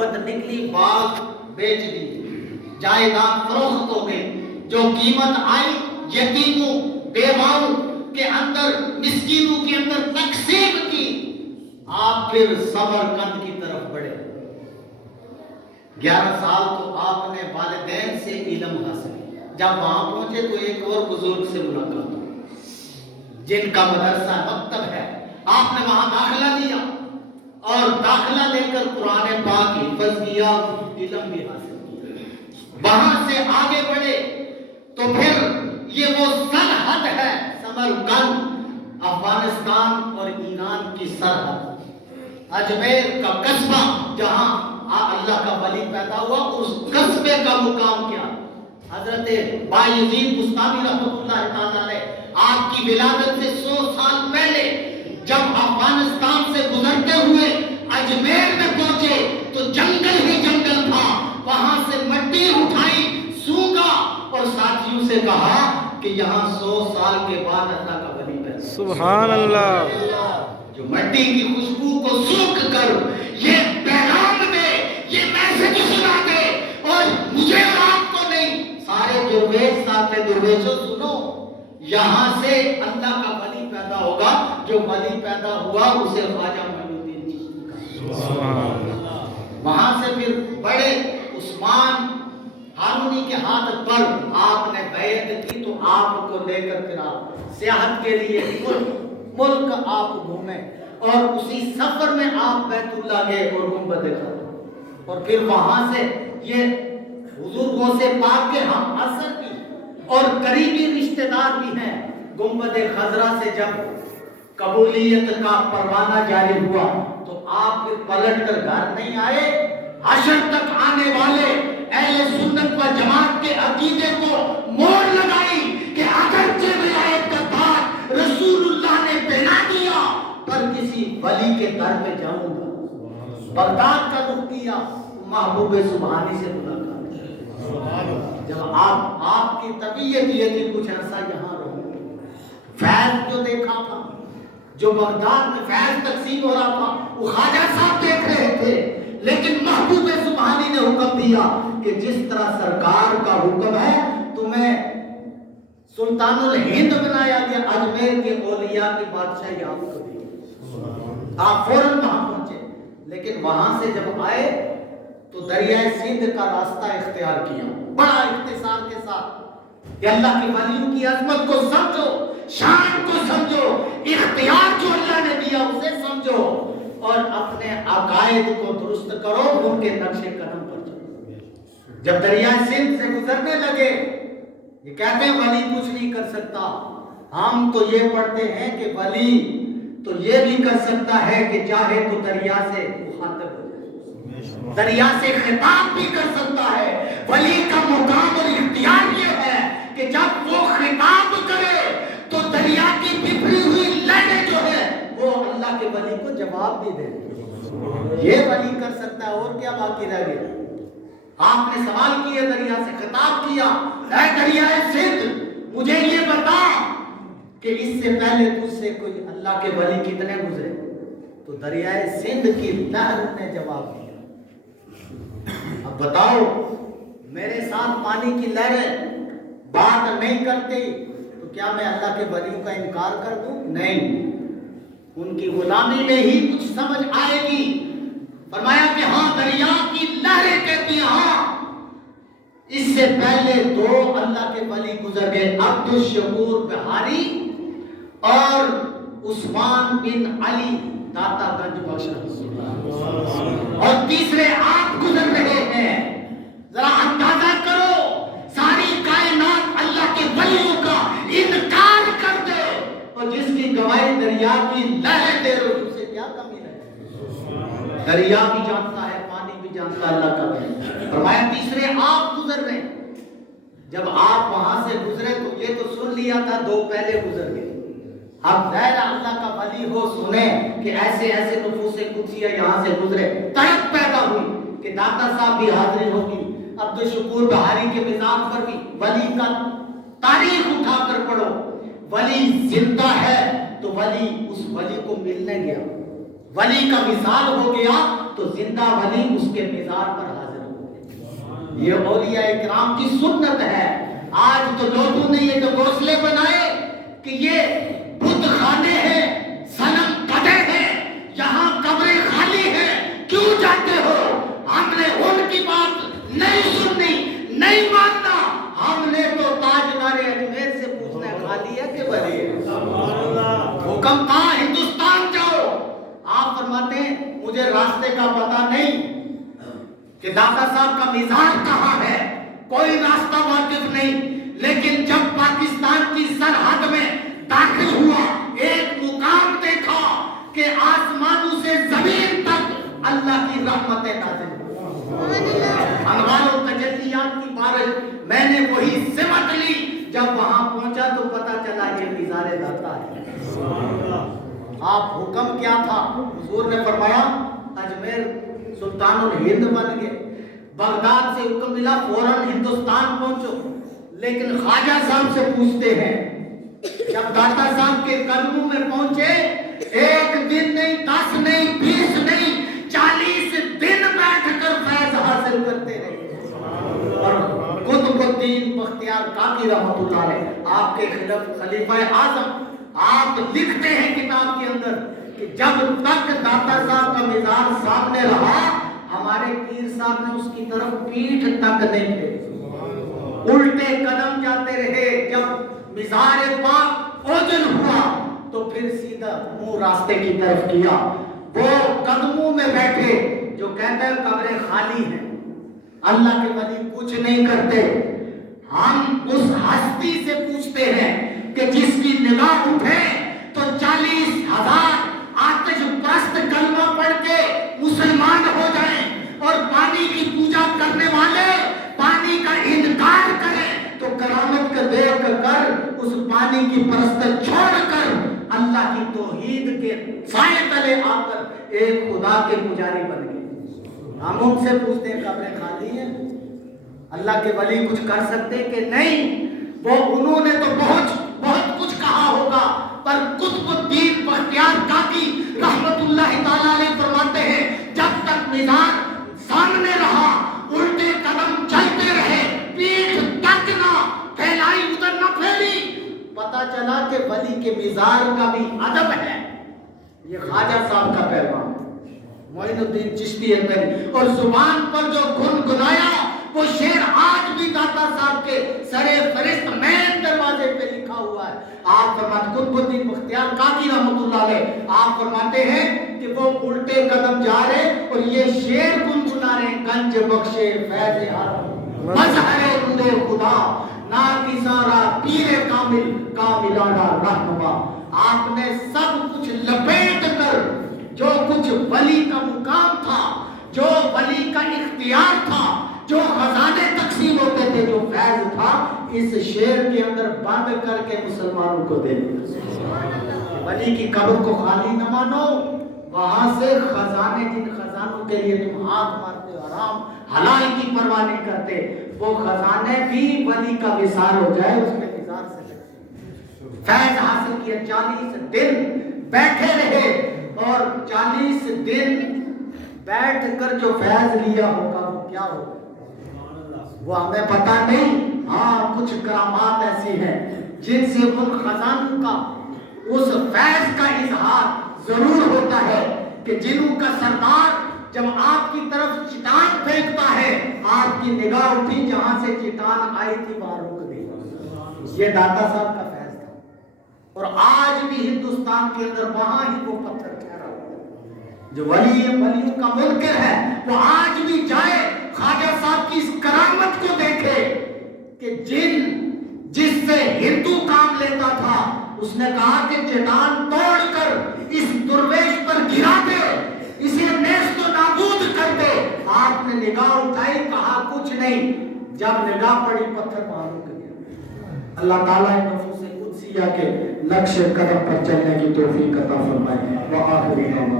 محبت نکلی باغ بیچ دی، جائیداد فروخت ہو گئی، جو قیمت آئی یتیموں بیواؤں کے اندر مسکینوں کے اندر تقسیم کی۔ آپ پھر سمرقند کی طرف بڑھے، 11 سال تو آپ نے والدین سے علم حاصل کیا۔ جب وہاں پہنچے تو ایک اور بزرگ سے ملاقات ہوئی جن کا مدرسہ مکتب ہے، آپ نے وہاں داخلہ لیا اور داخلہ لے کر قرآن پاک حفظ کیا، علم بھی حاصل کیا۔ وہاں سے آگے بڑھے تو پھر یہ وہ سرحد ہے سمرقند، افغانستان اور ایران کی سرحد، اجمیر کا قصبہ جہاں اللہ کا ولی پیدا ہوا، اس قصبے کا مقام کیا؟ حضرت بایزید بستامی رحمۃ اللہ تعالیٰ علیہ آپ کی ولادت سے 100 سال پہلے جب افغانستان سے گزرتے ہوئے اجمیر میں پہنچے تو جنگل ہی جنگل تھا، وہاں سے مٹی اٹھائی، سونگا اور ساتھیوں سے کہا کہ یہاں 100 سال کے بعد اللہ کا ولی پیدا ہوا۔ سبحان اللہ۔ جو مٹی کی خوشبو کو سونکھ کر یہ پیغام دے، یہ میسج سنا دے، اور مجھے اور آپ کو نہیں، سارے درویش ساتھ درویشوں سنو، یہاں سے اللہ کا ولی پیدا ہوگا، جو ولی پیدا ہوا اسے خواجہ معین الدین چشتی کہا۔ وہاں سے پھر بڑے عثمان ہارونی کے ہاتھ پر آپ نے بیعت کی تو آپ کو لے کر پھر آپ سیاحت کے لیے ملک آپ گھومے، اور اسی سفر میں آپ بیت اللہ گئے اور گنبد خضرا، اور پھر وہاں سے یہ حضور غوث پاک کے ہم اثر بھی اور قریبی رشتہ دار بھی ہیں۔ گنبد خضرا سے جب قبولیت کا پروانہ جاری ہوا تو آپ پھر پلٹ کر گھر نہیں آئے، حشر تک آنے والے اہل سنت و جماعت کے عقیدے کو موڑ لگائی کہ اگرچہ ولایت کا تاج رسول اللہ نے پہنا دیا پر کسی ولی کے در پہ جاؤں گا۔ بغداد کا رخ کیا، محبوب سبحانی سے ملاقات کی۔ جب آپ کی طبیعت یہ تھی کچھ عرصہ یہاں رہوں، فیض جو دیکھا تھا، جو بغداد میں فیض تقسیم ہو رہا تھا وہ خواجہ صاحب دیکھ رہے تھے، لیکن محبوب سبحانی نے حکم دیا کہ جس طرح سرکار کا حکم ہے تمہیں سلطان الہند بنایا گیا، اجمیر کے اولیاء کی بادشاہی آپ کو دی، آپ فوراً وہاں پہنچے۔ لیکن وہاں سے جب آئے تو دریائے سندھ کا راستہ اختیار کیا، بڑا اختصار کے ساتھ کہ اللہ کے ولیوں کی عظمت کو سمجھو، شان کو سمجھو، اختیار جو اللہ نے دیا اسے سمجھو، اور اپنے عقائد کو درست کرو، ان کے نقش قدم پر چلو۔ جب دریائے سندھ سے گزرنے لگے، یہ کہتے ہیں ولی کچھ نہیں کر سکتا، ہم تو یہ پڑھتے ہیں کہ ولی تو یہ بھی کر سکتا ہے کہ چاہے تو دریا سے مخاطب ہو جائے، دریا سے خطاب بھی کر سکتا ہے۔ ولی کا مقام اور اختیار یہ ہے کہ جب وہ خطاب کرے تو دریا کی بکھری ہوئی لہریں جو ہے وہ اللہ کے ولی کو جواب بھی دے، یہ ولی کر سکتا ہے، اور کیا باقی رہ گیا؟ آپ نے سوال کیے، دریا سے خطاب کیا، اے دریائے سندھ مجھے یہ بتا کہ اس سے پہلے تجھ سے کوئی اللہ کے ولی کتنے گزرے؟ تو دریائے سندھ کی لہر نے جواب دیا، اب بتاؤ میرے ساتھ پانی کی لہریں بات نہیں کرتی تو کیا میں اللہ کے ولیوں کا انکار کر دوں؟ نہیں، ان کی غلامی میں ہی کچھ سمجھ آئے گی۔ فرمایا کہ ہاں دریا کی لہریں کہتی ہیں، ہاں اس سے پہلے 2 اللہ کے ولی گزر گئے، عبد الشکور بہاری اور عثمان بن علی داتا گنج بخش، اور تیسرے آپ گزر رہے ہیں۔ ذرا اندازہ کرو، ساری کائنات اللہ کے ولیوں کا انکار کر دے اور جس کی گواہی دریا کی لہریں دے رہے اسے کیا کمی ہے؟ دریا بھی جانتا ہے، پانی بھی جانتا ہے اللہ کا ولی۔ فرمایا تیسرے آپ گزر رہے ہیں، جب آپ وہاں سے گزرے تو یہ تو سن لیا تھا 2 پہلے گزر گئے، اب غیر اللہ کا ولی ہو سنیں کہ ایسے ایسے نفوس قدسیہ یہاں سے گزرے، طلب پیدا ہوئی کہ داتا صاحب بھی حاضری ہوگی، عبد الشکور بہاری کے مزاج پر بھی ولی کا تاریخ اٹھا کر پڑھو، ولی زندہ ہے تو ولی اس ولی کو ملنے گیا، ولی کا وصال ہو گیا تو زندہ ولی اس کے مزار پر حاضر ہو گئے. یہ اولیاء اکرام کی سنت ہے. آج تو لوگوں نے یہ جو گھونسلے بنائے کہ یہ بت خانے ہیں، صنم کدے ہیں، یہاں قبریں خالی ہیں، کیوں جاتے ہو؟ ہم نے ان کی بات نہیں سننی، نہیں ماننا. ہم نے تو تاجدار اجمیر سے پوچھنا خالی ہے کہ بھری ہے. حکم تھا ہندوستان جاؤ. آپ فرماتے ہیں مجھے راستے کا پتہ نہیں کہ داتا صاحب کا مزار کہاں ہے، کوئی راستہ واقف نہیں. لیکن جب پاکستان کی سرحد میں داخل ہوا، ایک مقام دیکھا کہ آسمانوں سے زمین تک اللہ کی رحمتیں نازل ہوئی، انوار و تجلیات کی بارش. میں نے وہی سمت لی. جب وہاں پہنچا تو پتا چلا یہ مزار داتا ہے. آپ حکم کیا تھا؟ حضور نے فرمایا اجمیر سلطان الہند بن گئے. بغداد سے حکم ملا فوراً ہندوستان پہنچو. لیکن خواجہ صاحب سے پوچھتے ہیں جب داتا صاحب کے قدموں میں پہنچے، ایک دن نہیں، 10 نہیں، 20 نہیں، 40 دن بیٹھ کر فیض حاصل کرتے رہے. اور قطب الدین بختیار کاکی رحمۃ اللہ علیہ آپ کے خلیفہ اعظم، آپ لکھتے ہیں کتاب کے اندر کہ جب تک داتا صاحب کا مزار سامنے رہا، ہمارے پیر صاحب نے اس کی طرف پیٹھ تک نہیں پھیری، الٹے قدم جاتے رہے. جب مزار پاک اوجل ہوا تو پھر سیدھا منہ راستے کی طرف کیا. وہ قدموں میں بیٹھے جو کہتے ہیں قبریں خالی ہیں، اللہ کے ولی کچھ نہیں کرتے. ہم اس ہستی سے پوچھتے ہیں کہ جس کی نگاہ اٹھے تو 40,000 آتش پرست کلمہ پڑھ کے مسلمان ہو جائیں، اور پانی کی پوجا کرنے والے پانی کا انکار کریں تو کرامت کا دیکھ کر اس پانی کی پرست چھوڑ کر اللہ کی توحید کے سائے تلے آ کر ایک خدا کے پجاری بن گئے. ہم ان سے پوچھتے ہیں قبریں خالی ہیں، اللہ کے ولی کچھ کر سکتے کہ نہیں؟ وہ انہوں نے تو بہت کچھ کہا ہوگا، پر قطب الدین بختیار کاکی رحمت اللہ تعالیٰ علیہ فرماتے ہیں جب تک مزار سامنے رہا، الٹے قدم چلتے رہے، پیٹھ تک نہ پھیلائی، ادھر نہ پھیلی. پتا چلا کہ ولی کے مزار کا بھی ادب ہے. یہ خواجہ صاحب کا پیغام ہے، معین الدین چشتی ہے. اور زبان پر جو گنگنایا وہ شعر آج بھی داتا صاحب کے سرے فرست مین دروازے پہ لکھا ہوا ہے. آپ فرماتے قطب الدین بختیار کاکی رحمۃ اللہ علیہ آپ فرماتے ہیں کہ وہ الٹے قدم جا رہے اور یہ شعر گنگنا رہے، گنج بخشے فیض حرم مظہر نور خدا نا کی سارا پیر کامل کاملانہ رہنما. آپ نے سب کچھ لپیٹ کر جو کچھ ولی کا مقام تھا، جو ولی کا اختیار تھا، جو خزانے تقسیم ہوتے تھے، جو فیض تھا، اس شعر کے اندر بند کر کے مسلمانوں کو دے دیا. ولی کی قبر کو خالی نہ مانو، وہاں سے خزانے، جن خزانوں کے لیے تم ہاتھ مارتے ہو، حرام حلال کی پرواہ نہیں کرتے، وہ خزانے بھی ولی کا وصال ہو جائے اس میں مزار سے لگتے. فیض حاصل کیا، 40 دن بیٹھے رہے، اور 40 دن بیٹھ کر جو فیض لیا ہوگا وہ کیا ہوگا وہ ہمیں پتا نہیں. ہاں کچھ کرامات ایسی ہیں جن سے ان خزانوں کا، اس فیض کا اظہار ضرور ہوتا ہے کہ جنہوں کا سردار جب آپ کی طرف چٹان پھینکتا ہے، آپ کی نگاہ اٹھی جہاں سے چٹان آئی تھی وہاں رک گئی. یہ داتا صاحب کا فیض تھا. اور آج بھی ہندوستان کے اندر وہاں ہی وہ پتھر ٹھہرا ہوا ہے. جو ولیوں کا منکر ہے وہ آج بھی جائے، خواجہ صاحب کی اس کرامت کو دیکھے کہ جس سے ہندو کام لیتا تھا، اس نے کہا کہ چٹان توڑ کر اس درویش پر گرا دے، اسے نیست و نابود کر دے. آپ نے نگاہ اٹھائی، کہا کچھ نہیں. جب نگاہ پڑی پتھر وہاں رک گیا. اللہ تعالیٰ ان نفوس قدسیہ کے نقش قدم پر چلنے کی توفیق عطا فرمائے. وآخر دعوانا